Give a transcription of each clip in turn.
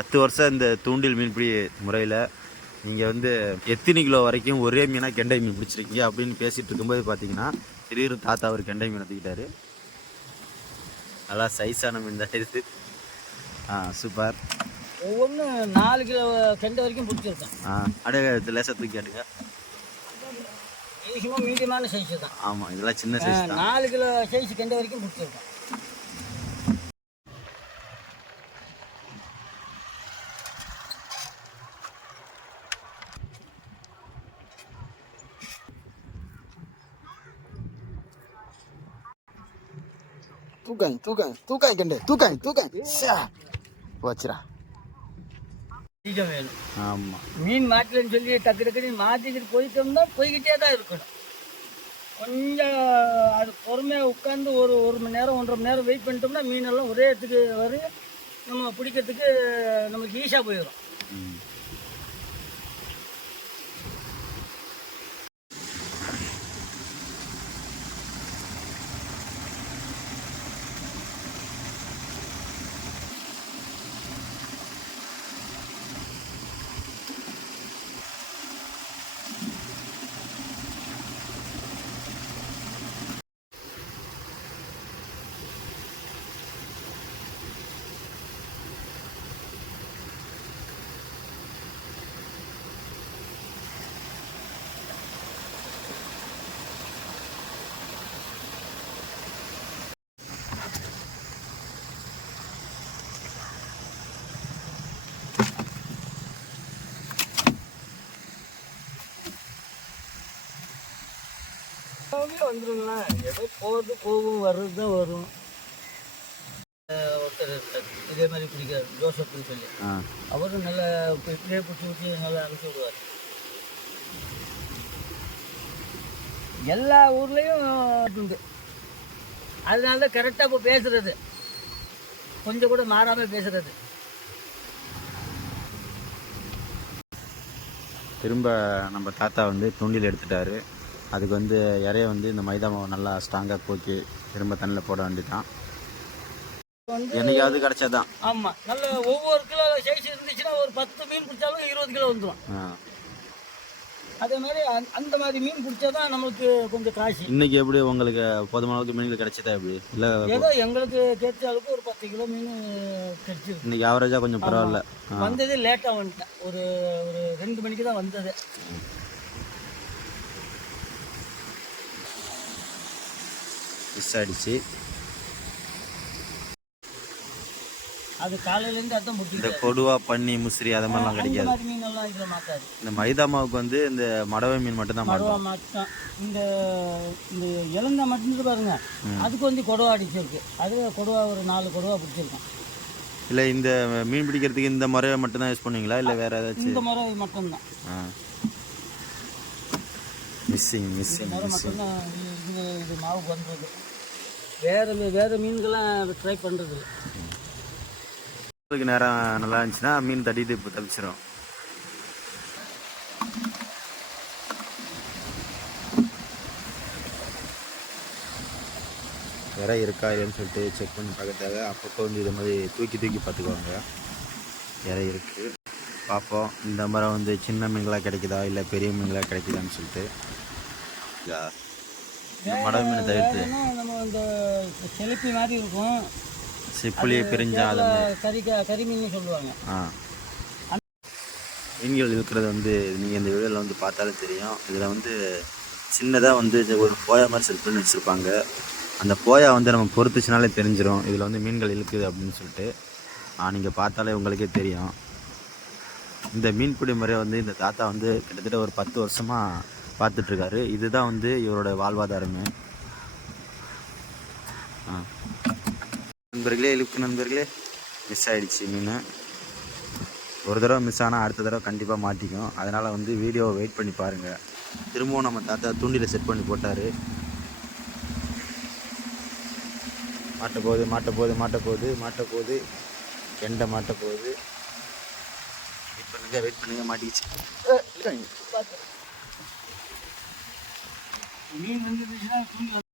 பத்து வருஷம் இந்த தூண்டில் மீன்பிடி முறையில் நீங்கள் வந்து எத்தனை கிலோ வரைக்கும் ஒரே மீனாக கெண்டை மீன் பிடிச்சிருக்கீங்க அப்படின்னு பேசிகிட்டு இருக்கும்போது பார்த்தீங்கன்னா திடீர்னு தாத்தா ஒரு கெண்டை மீன் எடுத்துக்கிட்டாரு. நல்லா சைஸான மீன் தான் இது. ஆ சூப்பர். ஒவ்வொன்றும் நாலு கிலோ கெண்டை வரைக்கும் பிடிச்சிருக்கேன். ஆ அப்படியே லேசாக தூக்கி ஈஸியமாக மீடியமான சைஸு தான். ஆமாம் இதெல்லாம் சின்ன சைஸ் நாலு கிலோ சைஸ் கெண்டை வரைக்கும் பிடிச்சிருக்கேன். தூக்காய் தூக்காய் தூக்காய் கண்டு தூக்காய் தூக்காய் ஷா. வேணும் ஆமாம் மீன் மாட்டலன்னு சொல்லி டக்கு டக்குன்னு மாற்றிக்கிட்டு போயிட்டோம்னா போய்கிட்டே தான் இருக்கணும். கொஞ்சம் அது பொறுமையாக உட்காந்து ஒரு ஒரு மணி நேரம் ஒன்றரை மணி நேரம் வெயிட் பண்ணிட்டோம்னா மீனெல்லாம் ஒரே இடத்துக்கு வரும். நம்ம பிடிக்கிறதுக்கு நமக்கு ஈஸியாக போயிடும் ம் வந்துருங்களா? ஏதோ போகிறது போகும் வர்றது தான் வரும் ஒருத்தர் இருக்கார். இதே மாதிரி பிடிக்காது ஜோசப்னு சொல்லி. ஆ. அவரும் நல்லா இப்போ இப்படியே பிடிச்சி பிடிச்சி நல்லா அனுப்பிச்சி விடுவார். எல்லா ஊர்லேயும் உண்டு அதனால தான் கரெக்டாக இப்போ பேசுறது. கொஞ்சம் கூட மாறாமல் பேசுறது. திரும்ப நம்ம தாத்தா வந்து தூண்டில் எடுத்துட்டாரு. அதுக்கு வந்து இறைய வந்து இந்த மைதா மாவு நல்லா ஸ்ட்ராங்காக போக்கி திரும்ப தண்ணியில் போட வேண்டியதான் என்னைக்காவது கிடைச்சாதான் ஆமாம் நல்ல ஒவ்வொரு கிலோ சைஸ் இருந்துச்சுன்னா ஒரு பத்து மீன் பிடிச்சாலும் இருபது கிலோ வந்துடும். அதே மாதிரி அந்த- மாதிரி மீன் பிடிச்சா தான் நம்மளுக்கு கொஞ்சம் காசு. இன்னைக்கு எப்படி உங்களுக்கு போதுமான அளவுக்கு மீன்கள் கிடைச்சதா எப்படி? இல்லை ஏதோ எங்களுக்கு கேட்ட அளவுக்கு ஒரு பத்து கிலோ மீன் கிடைச்சிருக்கு. இன்னைக்கு ஆவரேஜாக கொஞ்சம் பரவாயில்ல. வந்தது லேட்டாக வந்துட்டேன். ஒரு ஒரு ரெண்டு மணிக்கு தான் வந்தது. மிஸ் ஆயிடுச்சு அது காலையிலேருந்து அதான் இந்த கொடுவா பன்னி முசிறி அது மாதிரிலாம் கிடைக்காது. இந்த மைதா மாவுக்கு வந்து இந்த மடவை மீன் மட்டும்தான் மடுவா மாட்டோம் இந்த இந்த இலங்கை மட்டும் பாருங்க. அதுக்கு வந்து கொடுவா அடிச்சிருக்கு. அது கொடுவா ஒரு நாலு கொடுவா பிடிச்சிருக்கோம். இல்லை இந்த மீன் பிடிக்கிறதுக்கு இந்த முறையை மட்டும்தான் யூஸ் பண்ணுவீங்களா? இல்லை வேற ஏதாச்சும்? இந்த முறை மட்டும்தான் மிஸ்ஸிங் மிஸ்ஸிங் மிஸ்ஸிங் இது மாவு பண்ணுறது வேறு வேறு மீன்கள்லாம் ட்ரை பண்ணுறது உங்களுக்கு நேரம் நல்லா இருந்துச்சுன்னா மீன் தட்டிட்டு இப்போ தப்பிச்சிடும் இறை இருக்கா இல்லைன்னு சொல்லிட்டு செக் பண்ணி பார்க்கறதாக அப்பப்போ வந்து இது மாதிரி தூக்கி தூக்கி பார்த்துக்குவாங்க. இறை இருக்குது பார்ப்போம். இந்த மாதிரி வந்து சின்ன மீன்களாக கிடைக்குதா? இல்லை பெரிய மீன்களாக கிடைக்குதான்னு சொல்லிட்டு. மடவை மீனை தவிர்த்து. நம்ம இந்த செலுப்பி மாதிரி இருக்கும். சிப்புளி பிரிஞ்சா அது கறி கறி மீன் சொல்லுவாங்க. ஆ. மீன்கள் இருக்கிறது வந்து நீங்கள் இந்த வீடியோவில் வந்து பார்த்தாலே தெரியும். இதில் வந்து சின்னதாக வந்து ஒரு போயா மாதிரி செட் பண்ணி வச்சுருப்பாங்க. அந்த போயா வந்து நம்ம பொறுத்துச்சுனாலே தெரிஞ்சிடும் இதில் வந்து மீன்கள் இருக்குது அப்படின்னு சொல்லிட்டு. நீங்கள் பார்த்தாலே உங்களுக்கே தெரியும். இந்த மீன்பிடி முறை வந்து இந்த தாத்தா வந்து கிட்டத்தட்ட ஒரு பத்து வருஷமாக பார்த்துட்ருக்காரு. இதுதான் வந்து இவரோட வாழ்வாதாரமே. நண்பர்களே இழுப்பு நண்பர்களே மிஸ் ஆகிடுச்சு மீன் ஒரு தடவை மிஸ் ஆனால் அடுத்த தடவை கண்டிப்பாக மாட்டிக்கும். அதனால் வந்து வீடியோவை வெயிட் பண்ணி பாருங்கள் திரும்பவும் நம்ம தாத்தா தூண்டியில் செட் பண்ணி போட்டார். மாட்ட போகுது மாட்ட போகுது மாட்ட போகுது மாட்ட போகுது கெண்டை மாட்ட போகுது வெயிட் பண்ணுங்க வெயிட் பண்ணுங்க மாட்டிக்கிச்சு. மீன் வந்துருச்சுன்னா தூங்கி வந்து-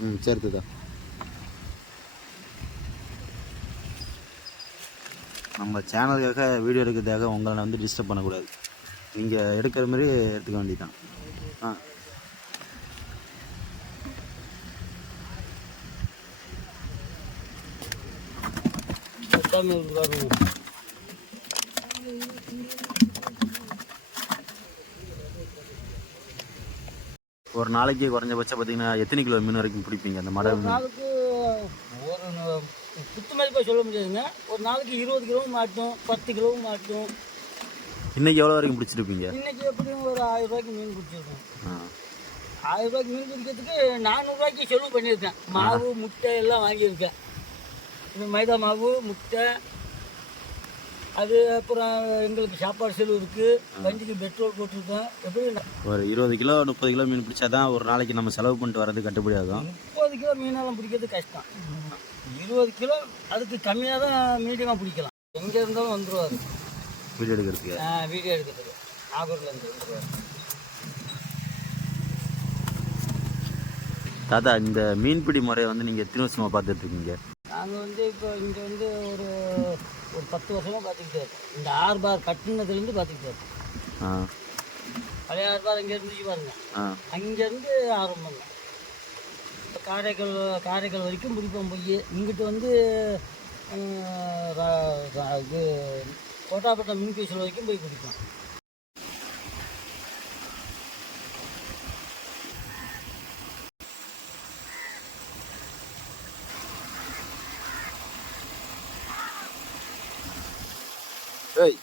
ம் சரி நம்ம சேனலுக்காக வீடியோ எடுக்கிறதுக்காக உங்களை வந்து டிஸ்டர்ப் பண்ணக்கூடாது. நீங்கள் எடுக்கிற மாதிரி எடுத்துக்க வேண்டியதான் ஆ. எல்லாமே ஒரு நாளைக்கு குறைஞ்சபட்சம் பார்த்தீங்கன்னா எத்தனை கிலோ மீன் வரைக்கும் பிடிப்பீங்க? அந்த மடல் மீன். நாளுக்கு ஒரு ந- குத்து மதிப்பாக சொல்ல முடியாதுங்க. ஒரு நாளைக்கு இருபது கிலோவும் மாட்டும் பத்து கிலோவும் மாட்டும். இன்னைக்கு எவ்வளோ வரைக்கும் பிடிச்சிருப்பீங்க? இன்னைக்கு எப்படியும் ஒரு ஆயிரம் ரூபாய்க்கு மீன் பிடிச்சிருக்கோம். ஆயிரம் ரூபாய்க்கு மீன் பிடிக்கிறதுக்கு நானூறுரூவாய்க்கு செலவு பண்ணியிருக்கேன். மாவு முட்டை எல்லாம் வாங்கியிருக்கேன். இந்த மைதா மாவு முட்டை அது அப்புறம் எங்களுக்கு சாப்பாடு செலவு இருக்குது வண்டிக்கு பெட்ரோல் போட்டிருக்கோம். எப்படி ஒரு இருபது கிலோ முப்பது கிலோ மீன் பிடிச்சா தான் ஒரு நாளைக்கு நம்ம செலவு பண்ணிட்டு வர்றது கட்டுப்படி ஆகும். முப்பது கிலோ மீனெல்லாம் பிடிக்கிறது கஷ்டம். இருபது கிலோ அதுக்கு கம்மியாக தான் மீடியமாக பிடிக்கலாம். எங்கே இருந்தாலும் வந்துடுவார் வீடியோ எடுக்கிறதுக்கு. வீடியோ எடுக்கிறதுக்கு. நாகூர்லேருந்து வந்துடுவார் தாத்தா இந்த மீன்பிடி முறையை வந்து நீங்கள் எத்தனை வருஷமாக பார்த்துட்டு இருக்கீங்க? நாங்கள் வந்து இப்போ இங்கே வந்து ஒரு ஒரு பத்து வருஷமாக பார்த்துக்கிட்டே இருக்கோம். இந்த ஆறு பார் கட்டினதுலேருந்து பார்த்துக்கிட்டே இருக்கோம். பழைய ஆறு பார் இங்கே இருந்துச்சு பாருங்க. அங்கேருந்து ஆரம்பம் இப்போ காரைக்கால் காரைக்கால் வரைக்கும் பிடிப்போம் போய். இங்கிட்டு வந்து இது கோட்டாப்பட்டம் மீன் பீசல் வரைக்கும் போய் பிடிப்போம். ஏய்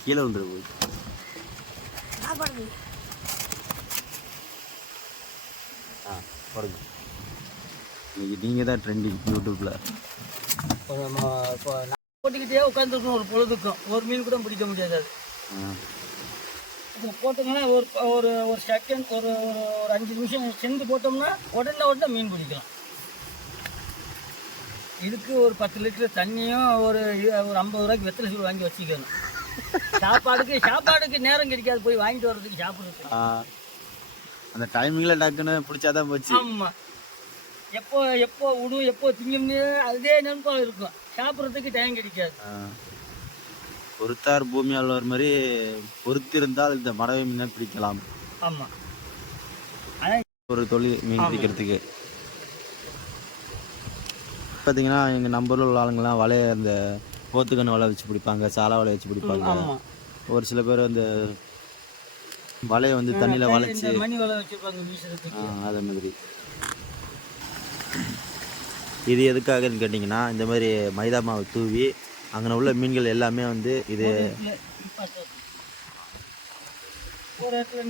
கீழே வந்துரு போய். ஆ போடுங்க இன்னைக்கு நீங்கள் தான் ட்ரெண்டிங் யூடியூப்பில் இப்போ நம்ம இப்போ நான் போட்டுக்கிட்டே உட்காந்துருக்கணும் ஒரு பொழுதுக்கும். ஒரு மீன் கூட பிடிக்க முடியாது அது. ஆ. இப்போ போட்டோம்னா ஒரு ஒரு ஒரு செகண்ட் ஒரு ஒரு ஒரு அஞ்சு நிமிஷம் சென்று போட்டோம்னா உடனே உடனே மீன் பிடிக்கலாம். இதுக்கு ஒரு பத்து லிட்டர் தண்ணியும் ஒரு ஒரு ஐம்பது ரூபாய்க்கு வெத்தலை சூடு வாங்கி வச்சுக்கணும். சாப்பாடுக்கு சாப்பாடுக்கு நேரம் கிடைக்காது. போய் வாங்கிட்டு வர்றதுக்கு சாப்பிட்றதுக்கு. அந்த டைமிங்கில் டக்குன்னு பிடிச்சாதான் போச்சு. ஆமாம் எப்போ எப்போ விடும் எப்போ திங்கும்னு அதே நினைப்பாக இருக்கும். சாப்பிட்றதுக்கு டைம் கிடைக்காது. பொறுத்தார் பூமி ஆழ்வார் மாதிரி பொறுத்திருந்தால் இந்த மடவை மீனை பிடிக்கலாம். ஆமாம் ஒரு தொழில் மீன் பிடிக்கிறதுக்கு பார்த்தீங்கன்னா எங்கள் நம்பரில் உள்ள ஆளுங்கெல்லாம் வலைய அந்த போத்துக்கண்ணு வலை வச்சு பிடிப்பாங்க சாலா வலை வச்சு பிடிப்பாங்க. ஒரு சில பேர் அந்த வலையை வந்து தண்ணியில் வளைச்சி அதே மாதிரி. இது எதுக்காகன்னு கேட்டிங்கன்னா இந்த மாதிரி மைதா மாவு தூவி அங்கே உள்ள மீன்கள் எல்லாமே வந்து இது ஒரு இடத்துல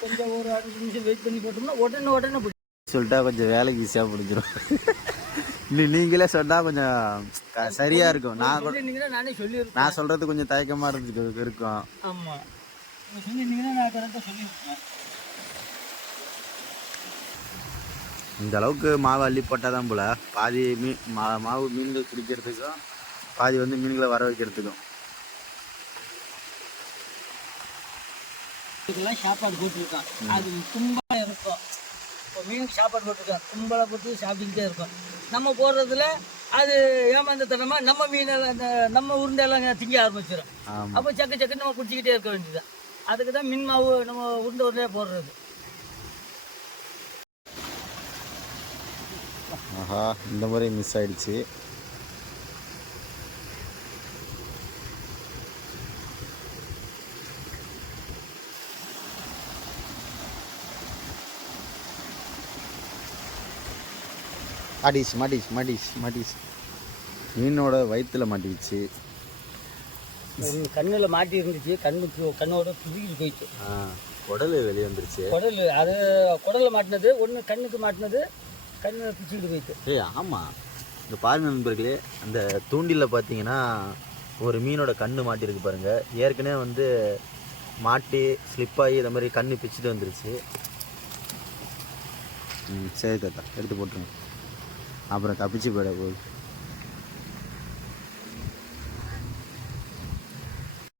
கொஞ்சம் ஒரு அஞ்சு நிமிஷம் வெயிட் பண்ணி போட்டோம்னா உடனே உடனே சொல்லிட்டா கொஞ்சம் வேலைக்கு ஈஸியாக முடிஞ்சிடும் இல்லை நீங்களே சொன்னால் கொஞ்சம் சரியா இருக்கும். நான் நானே நான் சொல்கிறது கொஞ்சம் தயக்கமாக இருக்கு இருக்கும். ஆமாம் இந்த அளவுக்கு மாவு அள்ளி போட்டால் தான் போல். பாதி மீன் மா மாவு மீன்கள் பிடிக்கிறதுக்கும் பாதி வந்து மீன்களை வர வைக்கிறதுக்கும். இதுக்கெல்லாம் சாப்பாடு போட்டிருக்கான். அது கும்பலாக இருக்கும். இப்போ மீனுக்கு சாப்பாடு போட்டிருக்கான். கும்பலாக போட்டு சாப்பிட்டுக்கிட்டே இருக்கும். நம்ம போடுறதுல அது ஏமாந்தத்தனமாக நம்ம மீனெல்லாம் அந்த நம்ம உருண்டையெல்லாம் திங்க ஆரம்பிச்சிடும் அப்போ சக்கு சக்கு நம்ம குடிச்சிக்கிட்டே இருக்க வேண்டியதுதான். அதுக்கு தான் மின் மாவு நம்ம உருண்டை உருண்டையாக போடுறது. ஆஹா இந்த முறை மிஸ் ஆயிடுச்சு. மாட்டிச்சு மாட்டிச்சு மாட்டிச்சு மாட்டிச்சு மீனோட வயிற்றுல மாட்டிக்கிச்சு. கண்ணில் மாட்டி இருந்துச்சு. கண்ணுக்கு கண்ணோட துருக்கிட்டு போயிடுச்சு. ஆ உடல் வெளியே வந்துருச்சு. குடல் அது குடலில் மாட்டினது ஒன்று கண்ணுக்கு மாட்டினது கண்ணு பிச்சுக்கிட்டு போயிடுச்சு. ஏய் ஆமாம் இந்த பாருங்க நண்பர்களே அந்த தூண்டிலில் பார்த்தீங்கன்னா ஒரு மீனோட கண்ணு மாட்டியிருக்கு பாருங்க. ஏற்கனவே வந்து மாட்டி ஸ்லிப் ஆகி இந்த மாதிரி கண்ணு பிச்சுட்டு வந்துருச்சு. ம் சரி தாத்தா எடுத்து போட்டுருங்க. அப்புறம் தப்பிச்சு போயிட போகுது.